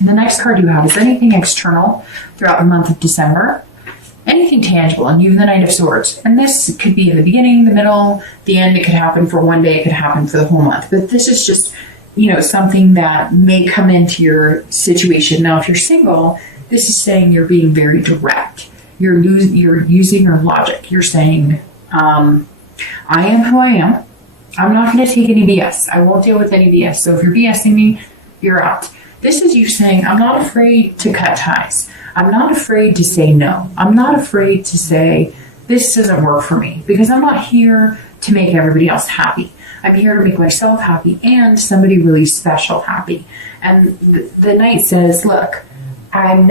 The next card you have is anything external throughout the month of December. Anything tangible, and you have the Knight of Swords. And this could be in the beginning, the middle, the end. It could happen for one day, it could happen for the whole month. But this is just, something that may come into your situation. Now, if you're single, this is saying you're being very direct. You're using your logic. You're saying, I am who I am. I'm not going to take any BS. I won't deal with any BS. So if you're BSing me, you're out. This is you saying, I'm not afraid to cut ties. I'm not afraid to say no. I'm not afraid to say, this doesn't work for me, because I'm not here to make everybody else happy. I'm here to make myself happy and somebody really special happy. And the Knight says, look, I'm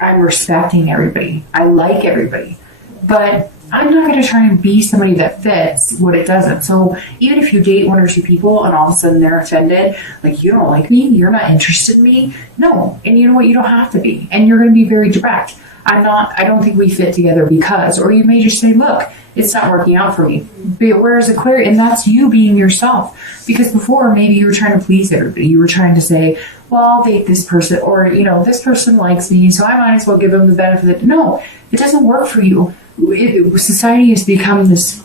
respecting everybody. I like everybody. But I'm not going to try and be somebody that fits what it doesn't. So even if you date one or two people and all of a sudden they're offended, like, you don't like me, you're not interested in me. No. And you know what? You don't have to be. And you're going to be very direct. I don't think we fit together because, or you may just say, look, it's not working out for me. But whereas Aquarius, and that's you being yourself. Because before, maybe you were trying to please everybody. You were trying to say, well, I'll date this person, or, this person likes me, so I might as well give them the benefit. No, it doesn't work for you. Society has become this,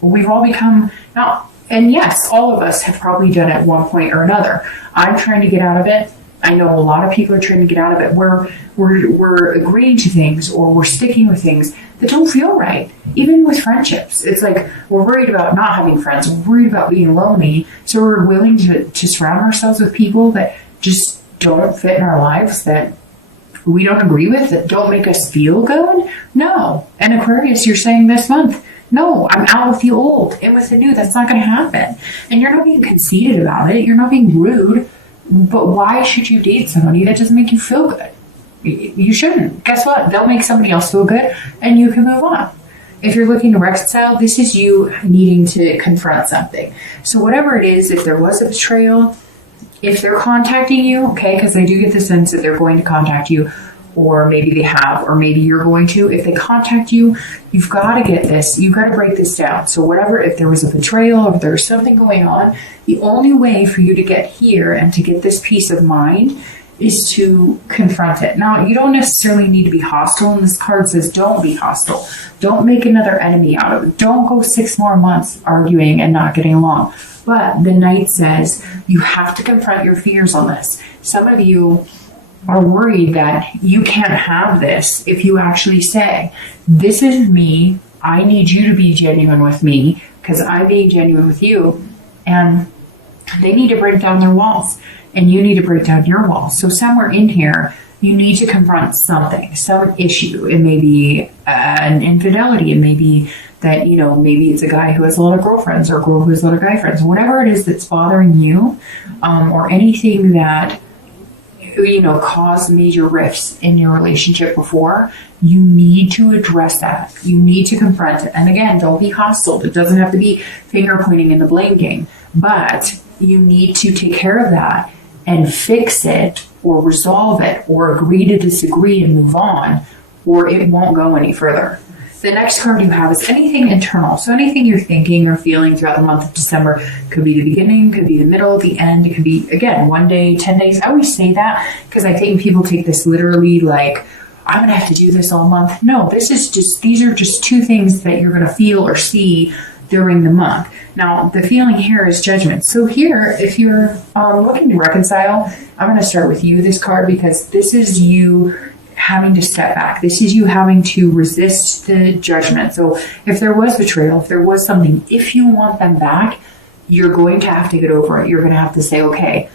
we've all become, now, and yes, all of us have probably done it at one point or another. I'm trying to get out of it. I know a lot of people are trying to get out of it, where we're agreeing to things, or we're sticking with things that don't feel right. Even with friendships, it's like we're worried about not having friends, we're worried about being lonely, so we're willing to surround ourselves with people that just don't fit in our lives, that we don't agree with, that don't make us feel good. No. And Aquarius, you're saying this month, no, I'm out with the old and with the new. That's not going to happen. And you're not being conceited about it. You're not being rude. But why should you date somebody that doesn't make you feel good? You shouldn't. Guess what? They'll make somebody else feel good, and you can move on. If you're looking to reconcile, this is you needing to confront something. So whatever it is, if there was a betrayal, if they're contacting you, okay, because I do get the sense that they're going to contact you, or maybe they have, or maybe you're going to. If they contact you, you've got to get this. You've got to break this down. So whatever, if there was a betrayal, if there's something going on, the only way for you to get here and to get this peace of mind is to confront it. Now, you don't necessarily need to be hostile, and this card says don't be hostile. Don't make another enemy out of it. Don't go 6 more months arguing and not getting along. But the Knight says you have to confront your fears on this. Some of you are worried that you can't have this if you actually say, this is me, I need you to be genuine with me because I'm being genuine with you. And they need to break down their walls, and you need to break down your walls. So somewhere in here, you need to confront something, some issue. It may be an infidelity. It may be that, maybe it's a guy who has a lot of girlfriends, or a girl who has a lot of guy friends. Whatever it is that's bothering you, or anything that caused major rifts in your relationship before, you need to address that. You need to confront it. And again, don't be hostile. It doesn't have to be finger pointing in the blame game, but you need to take care of that and fix it, or resolve it, or agree to disagree and move on, or it won't go any further. The next card you have is anything internal. So anything you're thinking or feeling throughout the month of December. Could be the beginning, could be the middle, the end. It could be, again, 1 day, 10 days. I always say that because I think people take this literally like, I'm going to have to do this all month. No, these are just 2 things that you're going to feel or see during the month. Now, the feeling here is judgment. So here, if you're looking to reconcile, I'm going to start with you, this card, because this is you having to step back. This is you having to resist the judgment. So if there was betrayal, if there was something, if you want them back, you're going to have to get over it. You're going to have to say, okay,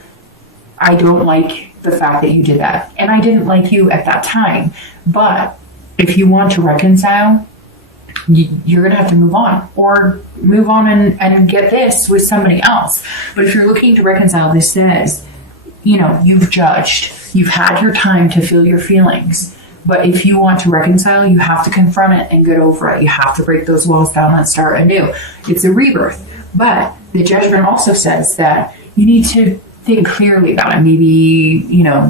I don't like the fact that you did that. And I didn't like you at that time. But if you want to reconcile, you're going to have to move on, or move on and get this with somebody else. But if you're looking to reconcile, this says, you've judged. You've had your time to feel your feelings. But if you want to reconcile, you have to confront it and get over it. You have to break those walls down and start anew. It's a rebirth. But the judgment also says that you need to think clearly about it. Maybe,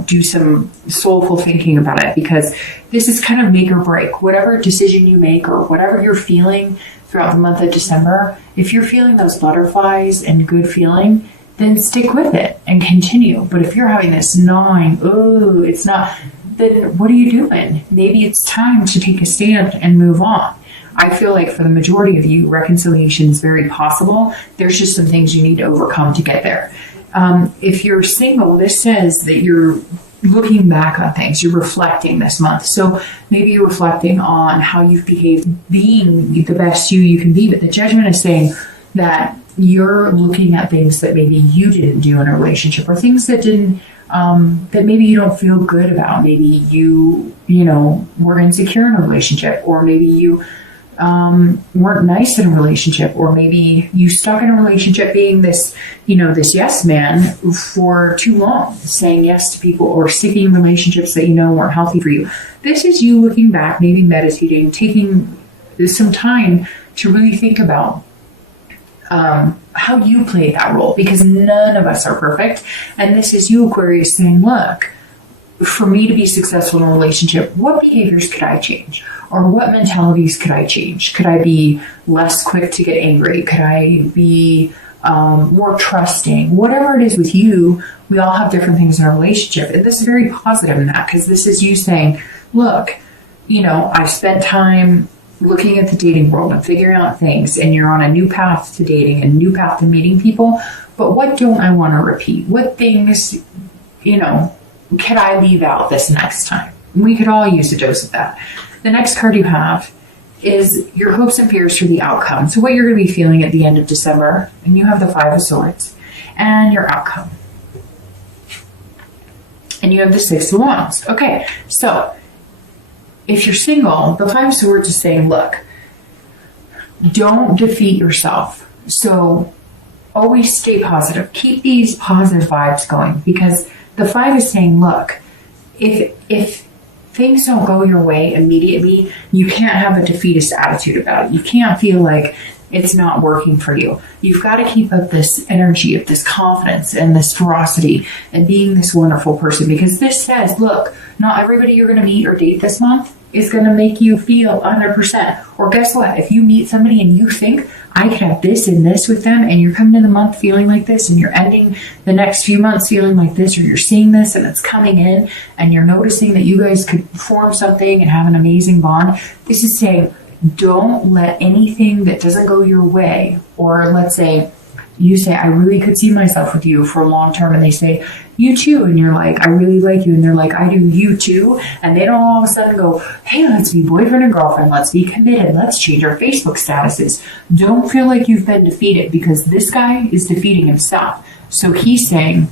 do some soulful thinking about it, because this is kind of make or break. Whatever decision you make, or whatever you're feeling throughout the month of December, if you're feeling those butterflies and good feeling, then stick with it and continue. But if you're having this gnawing, oh, it's not, then what are you doing? Maybe it's time to take a stand and move on. I feel like for the majority of you, reconciliation is very possible. There's just some things you need to overcome to get there. If you're single, this says that you're looking back on things, you're reflecting this month. So maybe you're reflecting on how you've behaved, being the best you can be. But the judgment is saying that you're looking at things that maybe you didn't do in a relationship, or things that didn't, that maybe you don't feel good about. Maybe you were insecure in a relationship, or maybe you weren't nice in a relationship, or maybe you stuck in a relationship being this yes man for too long, saying yes to people, or sticking in relationships that weren't healthy for you. This is you looking back, maybe meditating, taking some time to really think about how you play that role, because none of us are perfect. And this is you, Aquarius, saying, look, for me to be successful in a relationship, what behaviors could I change? Or what mentalities could I change? Could I be less quick to get angry? Could I be more trusting? Whatever it is with you, we all have different things in our relationship. And this is very positive in that, because this is you saying, look, I've spent time looking at the dating world and figuring out things, and you're on a new path to dating, a new path to meeting people. But what don't I want to repeat? What things, could I leave out this next time? We could all use a dose of that. The next card you have is your hopes and fears for the outcome. So what you're going to be feeling at the end of December, and you have the Five of Swords, and your outcome. And you have the Six of Wands. Okay, so if you're single, the Five of Swords is saying, look, don't defeat yourself. So always stay positive. Keep these positive vibes going, because the Five is saying, look, if things don't go your way immediately, you can't have a defeatist attitude about it. You can't feel like it's not working for you. You've got to keep up this energy of this confidence and this ferocity and being this wonderful person, because this says, look, not everybody you're going to meet or date this month is going to make you feel 100%. Or guess what? If you meet somebody and you think, I could have this and this with them, and you're coming in the month feeling like this, and you're ending the next few months feeling like this, or you're seeing this and it's coming in, and you're noticing that you guys could form something and have an amazing bond, this is saying, don't let anything that doesn't go your way, or let's say you say, I really could see myself with you for a long term, and they say, you too, and you're like, I really like you, and they're like, I do, you too, and they don't all of a sudden go, hey, let's be boyfriend and girlfriend, let's be committed, let's change our Facebook statuses. Don't feel like you've been defeated, because this guy is defeating himself. So he's saying,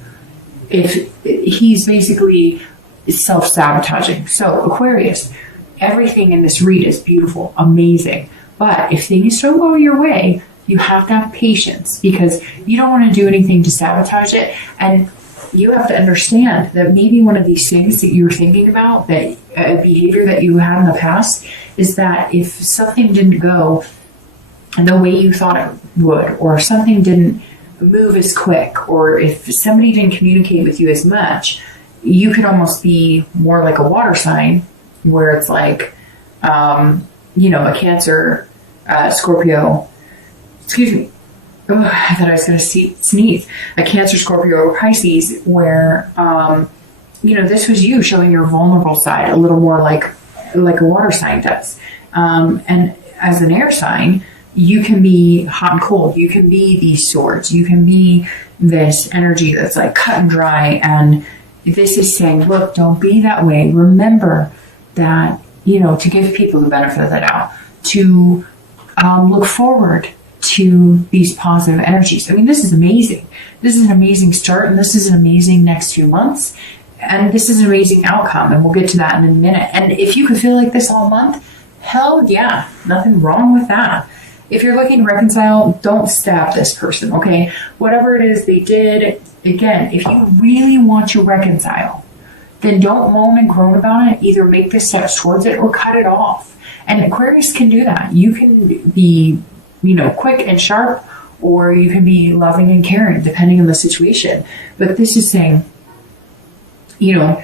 if he's basically self-sabotaging. So Aquarius, everything in this read is beautiful, amazing, but if things don't go your way, you have to have patience, because you don't want to do anything to sabotage it. And you have to understand that maybe one of these things that you're thinking about, that a behavior that you had in the past, is that if something didn't go the way you thought it would, or something didn't move as quick, or if somebody didn't communicate with you as much, you could almost be more like a water sign, where it's like, a Cancer, Scorpio, excuse me. Oh, I thought I was going to sneeze. A Cancer, Scorpio, or Pisces, where, this was you showing your vulnerable side a little more like a water sign does. And as an air sign, you can be hot and cold. You can be these swords. You can be this energy that's like cut and dry. And this is saying, look, don't be that way. Remember that, to give people the benefit of the doubt, to look forward to these positive energies. I mean, this is amazing. This is an amazing start, and this is an amazing next few months, and this is an amazing outcome, and we'll get to that in a minute. And if you could feel like this all month, hell yeah, nothing wrong with that. If you're looking to reconcile, don't stab this person, okay? Whatever it is they did, again, if you really want to reconcile, then don't moan and groan about it. Either make the steps towards it or cut it off. And Aquarius can do that. You can be quick and sharp, or you can be loving and caring, depending on the situation. But this is saying, don't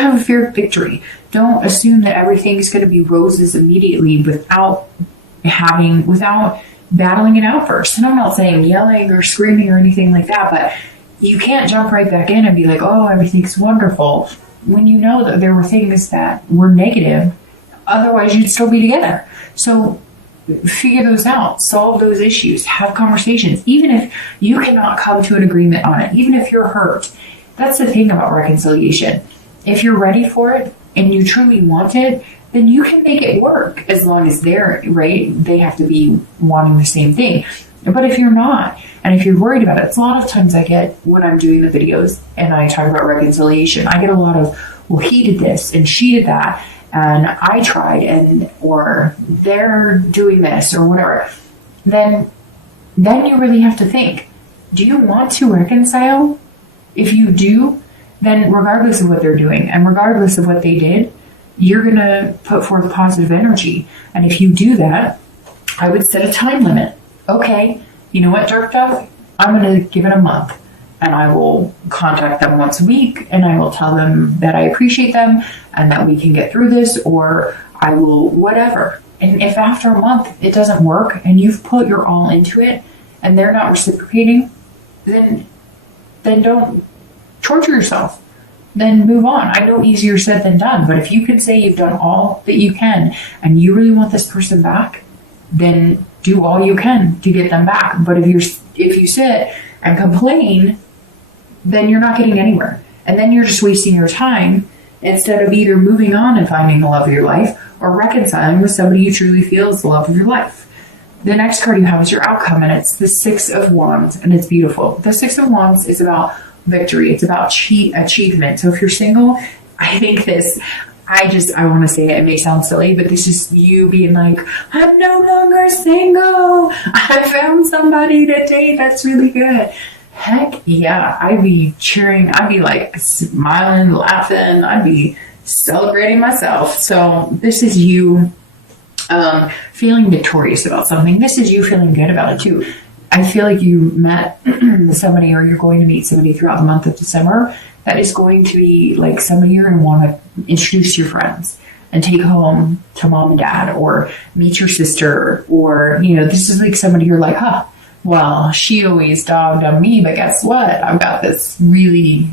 have a fear of victory. Don't assume that everything's going to be roses immediately without battling it out first. And I'm not saying yelling or screaming or anything like that, but you can't jump right back in and be like, oh, everything's wonderful, when you know that there were things that were negative. Otherwise, you'd still be together. So figure those out, solve those issues, have conversations, even if you cannot come to an agreement on it, even if you're hurt. That's the thing about reconciliation. If you're ready for it and you truly want it, then you can make it work, as long as they're right. They have to be wanting the same thing. But if you're not, and if you're worried about it, it's a lot of times I get, when I'm doing the videos and I talk about reconciliation, I get a lot of, well, he did this and she did that, and I tried, and or they're doing this or whatever. Then you really have to think, do you want to reconcile? If you do, then regardless of what they're doing and regardless of what they did, you're going to put forth positive energy. And if you do that, I would set a time limit. Okay, you know what, Jerk Dog? I'm going to give it a month, and I will contact them once a week, and I will tell them that I appreciate them and that we can get through this, or I will whatever. And if after a month it doesn't work and you've put your all into it and they're not reciprocating, then don't torture yourself. Then move on. I know easier said than done, but if you can say you've done all that you can and you really want this person back, then do all you can to get them back. But if you sit and complain, then you're not getting anywhere. And then you're just wasting your time instead of either moving on and finding the love of your life or reconciling with somebody you truly feel is the love of your life. The next card you have is your outcome, and it's the Six of Wands, and it's beautiful. The Six of Wands is about victory. It's about achievement. So if you're single, I think this, I want to say it may sound silly, but this is you being like, I'm no longer single. I found somebody to date that's really good. Heck yeah, I'd be cheering. I'd be like smiling, laughing. I'd be celebrating myself. So this is you feeling victorious about something. This is you feeling good about it too. I feel like you met somebody, or you're going to meet somebody throughout the month of December that is going to be like somebody you're going to want to introduce to your friends and take home to mom and dad, or meet your sister, or, this is like somebody you're like, well, she always dogged on me, but guess what? I've got this really,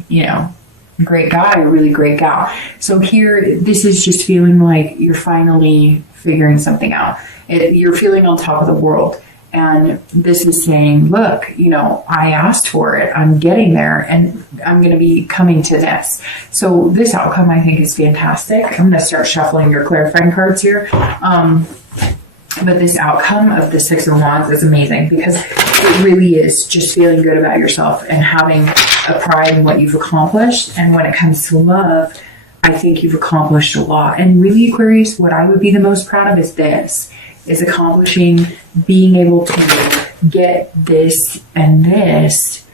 great guy, a really great gal. So here, this is just feeling like you're finally figuring something out. You're feeling on top of the world. And this is saying, look, I asked for it. I'm getting there, and I'm going to be coming to this. So this outcome, I think, is fantastic. I'm going to start shuffling your clarifying cards here. But this outcome of the Six of Wands is amazing, because it really is just feeling good about yourself and having a pride in what you've accomplished. And when it comes to love, I think you've accomplished a lot. And really, Aquarius, what I would be the most proud of is accomplishing, being able to get this and this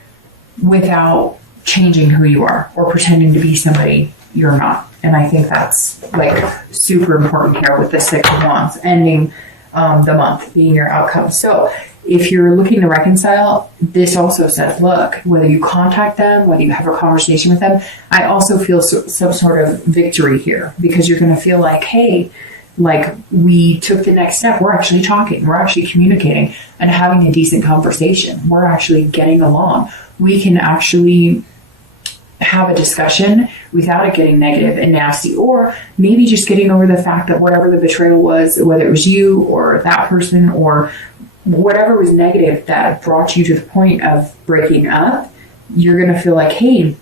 without changing who you are or pretending to be somebody you're not. And I think that's like super important here with the Six of Wands ending the month being your outcome. So if you're looking to reconcile, this also says, look, whether you contact them, whether you have a conversation with them, I also feel some sort of victory here, because you're going to feel like, hey, like we took the next step. We're actually talking. We're actually communicating and having a decent conversation. We're actually getting along. We can actually have a discussion without it getting negative and nasty, or maybe just getting over the fact that whatever the betrayal was, whether it was you or that person or whatever was negative that brought you to the point of breaking up, you're going to feel like, hey,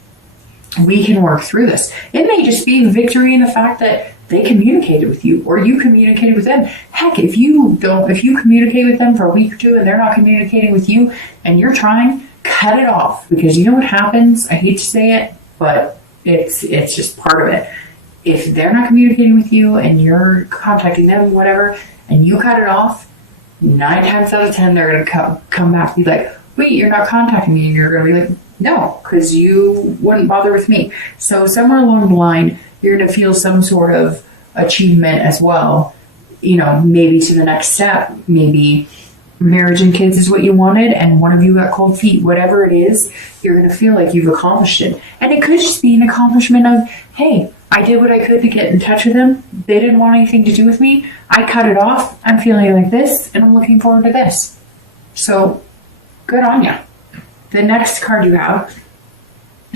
we can work through this. It may just be a victory in the fact that they communicated with you, or you communicated with them. Heck, if you communicate with them for a week or two and they're not communicating with you and you're trying, cut it off, because you know what happens? I hate to say it, but it's just part of it. If they're not communicating with you and you're contacting them, whatever, and you cut it off, 9 times out of 10, they're going to come back and be like, wait, you're not contacting me. And you're going to be like, no, because you wouldn't bother with me. So somewhere along the line, you're going to feel some sort of achievement as well, maybe to the next step. Maybe marriage and kids is what you wanted and one of you got cold feet. Whatever it is, you're going to feel like you've accomplished it. And it could just be an accomplishment of, hey, I did what I could to get in touch with them. They didn't want anything to do with me. I cut it off. I'm feeling like this, and I'm looking forward to this. So good on you. The next card you have,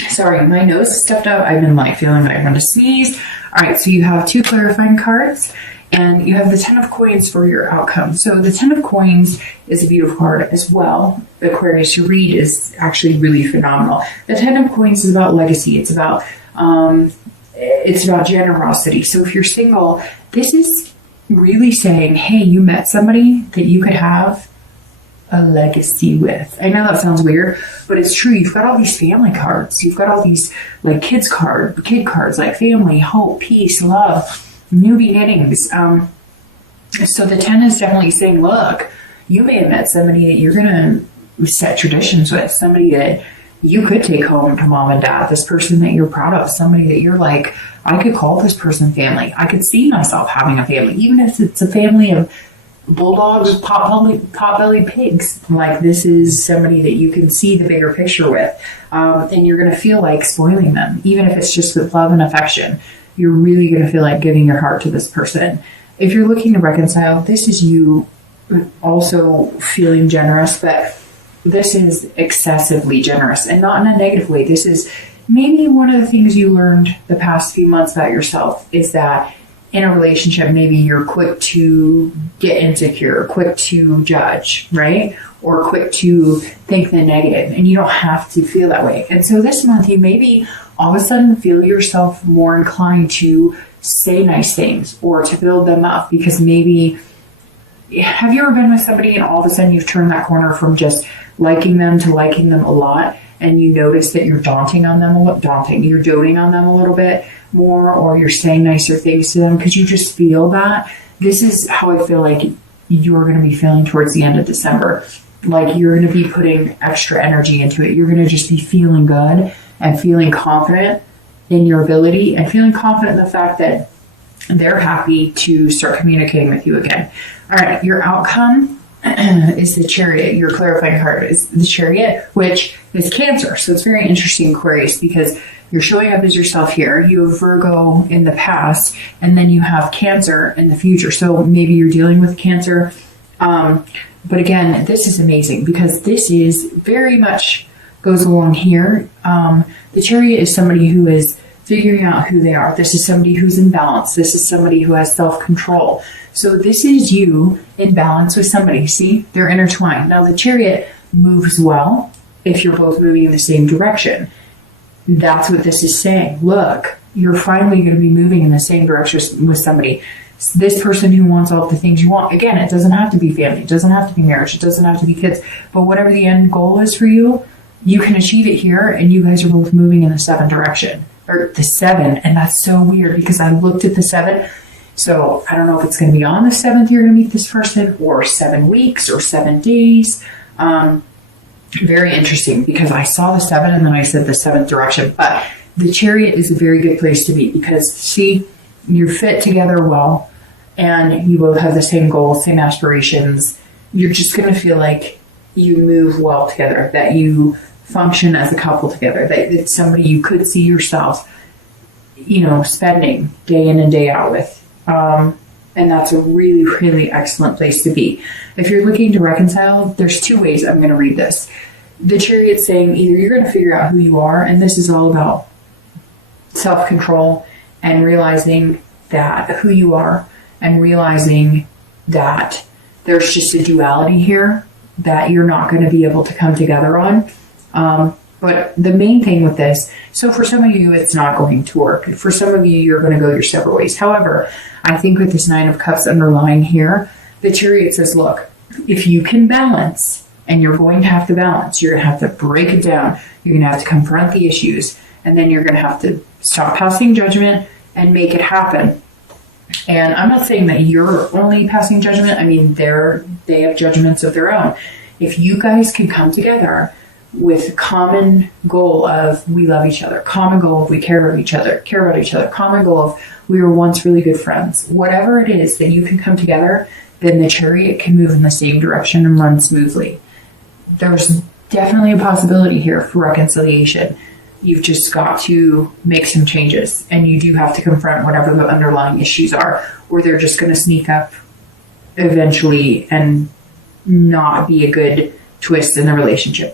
sorry, my nose is stuffed up. I've been like feeling like I'm going to sneeze. All right, so you have 2 clarifying cards, and you have the 10 of coins for your outcome. So the 10 of coins is a beautiful card as well. Aquarius, your read is actually really phenomenal. The 10 of coins is about legacy. It's about generosity. So if you're single, this is really saying, hey, you met somebody that you could have a legacy with. I know that sounds weird, but it's true. You've got all these family cards. You've got all these like kid cards, like family, hope, peace, love, new beginnings. So the 10 is definitely saying, look, you may have met somebody that you're going to set traditions with, somebody that you could take home to mom and dad, this person that you're proud of, somebody that you're like, I could call this person family. I could see myself having a family, even if it's a family of bulldogs, pot-bellied pigs. Like, this is somebody that you can see the bigger picture with. And you're going to feel like spoiling them, even if it's just with love and affection. You're really going to feel like giving your heart to this person. If you're looking to reconcile, this is you also feeling generous, but this is excessively generous, and not in a negative way. This is maybe one of the things you learned the past few months about yourself, is that in a relationship, maybe you're quick to get insecure, quick to judge, right? Or quick to think the negative, and you don't have to feel that way. And so this month, you maybe all of a sudden feel yourself more inclined to say nice things or to build them up, because maybe, have you ever been with somebody and all of a sudden you've turned that corner from just liking them to liking them a lot, and you notice that you're doting on them a little bit more, or you're saying nicer things to them because you just feel that? This is how I feel like you're going to be feeling towards the end of December. Like, you're going to be putting extra energy into it. You're going to just be feeling good and feeling confident in your ability, and feeling confident in the fact that they're happy to start communicating with you again. All right, your outcome is the Chariot. Your clarifying card is the Chariot, which is Cancer. So it's very interesting, Aquarius, because you're showing up as yourself here. You have Virgo in the past, and then you have Cancer in the future. So maybe you're dealing with Cancer. But again, this is amazing, because this is very much goes along here. The Chariot is somebody who is figuring out who they are. This is somebody who's in balance. This is somebody who has self-control. So this is you in balance with somebody. See, they're intertwined. Now the Chariot moves well if you're both moving in the same direction. That's what this is saying. Look, you're finally going to be moving in the same direction with somebody. This person who wants all the things you want. Again, it doesn't have to be family. It doesn't have to be marriage. It doesn't have to be kids. But whatever the end goal is for you, you can achieve it here, and you guys are both moving in the 7 direction. Or the 7, and that's so weird, because I looked at the 7. So I don't know if it's going to be on the 7th you're going to meet this person, or 7 weeks, or 7 days. Very interesting, because I saw the 7 and then I said the 7th direction. But the Chariot is a very good place to meet, because see, you fit together well, and you both have the same goals, same aspirations. You're just going to feel like you move well together, that you function as a couple together, that it's somebody you could see yourself, spending day in and day out with. And that's a really, really excellent place to be. If you're looking to reconcile, there's 2 ways I'm going to read this. The Chariot's saying either you're going to figure out who you are, and this is all about self-control and realizing that who you are, and realizing that there's just a duality here that you're not going to be able to come together on. But the main thing with this, so for some of you, it's not going to work. For some of you, you're going to go your separate ways. However, I think with this 9 of Cups underlying here, the Chariot says, look, if you can balance, and you're going to have to balance, you're going to have to break it down. You're going to have to confront the issues, and then you're going to have to stop passing judgment and make it happen. And I'm not saying that you're only passing judgment. I mean, they have judgments of their own. If you guys can come together with common goal of we love each other, common goal of we care about each other, common goal of we were once really good friends, whatever it is that you can come together, then the Chariot can move in the same direction and run smoothly. There's definitely a possibility here for reconciliation. You've just got to make some changes, and you do have to confront whatever the underlying issues are, or they're just going to sneak up eventually and not be a good twists in the relationship.